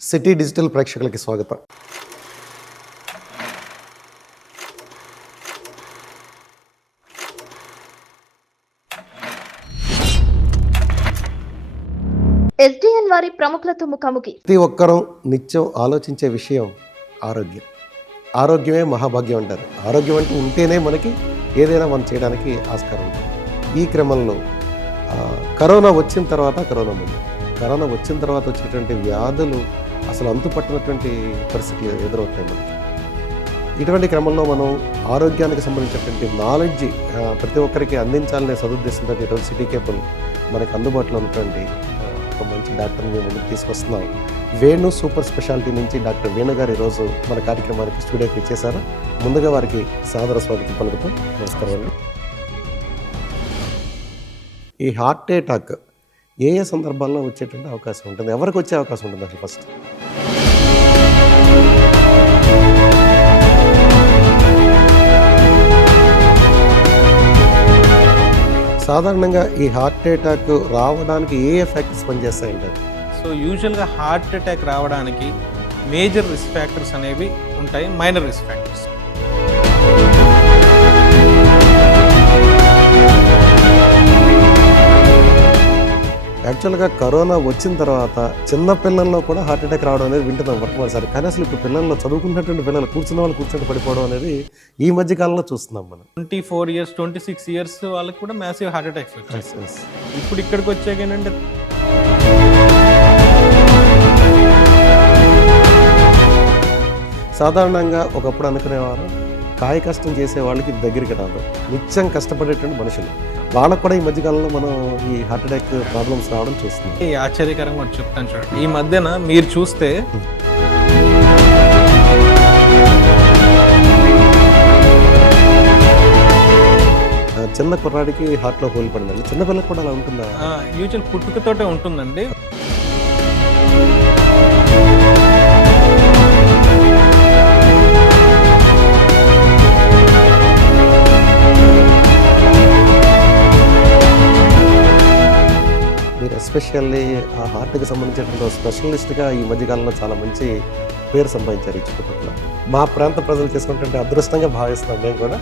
City digital ప్రేక్షకులకి స్వాగతం. SDN వారి ప్రముఖులతో ముఖాముఖి. ప్రతి ఒక్కరూ నిత్యం ఆలోచించే విషయం ఆరోగ్యం. ఆరోగ్యమే మహాభాగ్యం అంటారు. ఆరోగ్యం అంటే ఉంటేనే మనకి ఏదైనా మనం చేయడానికి ఆస్కారం ఉంటుంది. ఈ క్రమంలో కరోనా వచ్చిన తర్వాత కరోనా వచ్చిన తర్వాత వచ్చేటువంటి వ్యాధులు అసలు అంతుపట్టినటువంటి పరిస్థితి ఎదురవుతాయి మనకి. ఇటువంటి క్రమంలో మనం ఆరోగ్యానికి సంబంధించినటువంటి నాలెడ్జ్ ప్రతి ఒక్కరికి అందించాలనే సదుద్దేశంతో ఈరోజు సిటీ కేబుల్ మనకు అందుబాటులో ఉన్నటువంటి ఒక మంచి డాక్టర్ని మేము ముందుకు తీసుకొస్తున్నాం. వేణు సూపర్ స్పెషాలిటీ నుంచి డాక్టర్ వేణు గారు ఈరోజు మన కార్యక్రమానికి స్టూడియోకి ఇచ్చేశారు. ముందుగా వారికి సాదర స్వాగతం పలుకుతాం. నమస్కారం అండి. ఈ హార్ట్ అటాక్ ఏ సందర్భాల్లో వచ్చేటువంటి అవకాశం ఉంటుంది, ఎవరికి వచ్చే అవకాశం ఉంటుంది అసలు ఫస్ట్? సాధారణంగా ఈ హార్ట్ అటాక్ రావడానికి ఏ ఫ్యాక్టర్స్ పనిచేస్తాయంటారు? సో యూజువల్గా హార్ట్ అటాక్ రావడానికి మేజర్ రిస్క్ ఫ్యాక్టర్స్ అనేవి ఉంటాయి, మైనర్ రిస్క్ ఫ్యాక్టర్స్. యాక్చువల్గా కరోనా వచ్చిన తర్వాత చిన్న పిల్లల్లో కూడా హార్ట్ అటాక్ రావడం అనేది వింటున్నాం వర్తమానసారి. కానీ అసలు ఇప్పుడు పిల్లల్లో చదువుకున్నటువంటి పిల్లలు కూర్చుని పడిపోవడం అనేది ఈ మధ్య కాలంలో చూస్తున్నాం మనం. 24 years 26 years వాళ్ళకి కూడా మ్యాసివ్ హార్ట్ అటాక్స్ వచ్చాయి. ఇప్పుడు ఇక్కడికి వచ్చాక ఏంటంటే సాధారణంగా ఒకప్పుడు అనుకునేవారు కాయ కష్టం చేసే వాళ్ళకి దగ్గరికి రాదు, నిత్యం కష్టపడేటువంటి మనుషులు వాళ్ళకు కూడా ఈ మధ్యకాలంలో మనం ఈ హార్ట్ అటాక్ ప్రాబ్లమ్స్ రావడం చూస్తున్నాం. ఈ ఆశ్చర్యకరంగా ఒకటి చెప్తాను చూడండి. ఈ మధ్యన మీరు చూస్తే చిన్న కుర్రాడికి హార్ట్లో హోల్ పడిందండి. చిన్నపిల్లలకు కూడా అలా ఉంటుందా? యూజువల్ పుట్టుకతోటే ఉంటుందండి. ఎస్పెషల్లీ ఆ హార్ట్కి సంబంధించినటువంటి స్పెషలిస్ట్గా ఈ మధ్యకాలంలో చాలా మంచి పేరు సంపాదించారు ఈ చుట్టుపక్కల. మా ప్రాంత ప్రజలు చేసుకుంటుంటే అదృష్టంగా భావిస్తున్నాం మేము కూడా.